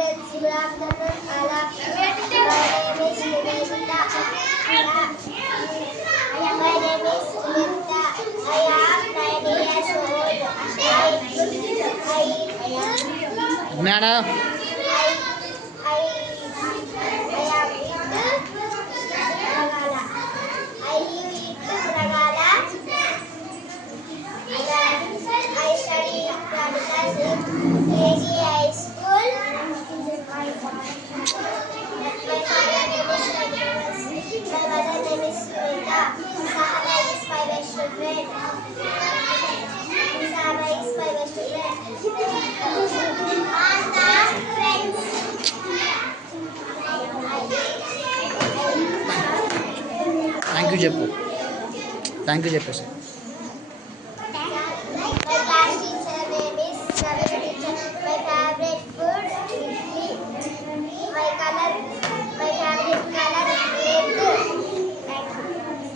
friends. Good afternoon, all of you. My name is Nivedita. My name is Nivedita. I am 9 years old. ಜ್ಞಾನ I live in Bragala. I study mathematics in KG High School. My father name is Raghuvanshi. My mother name is Sunita. Sahana is my best friend. Sahana is my best friend. All the friends. Thank you చెప్పు thank you చెప్పేసి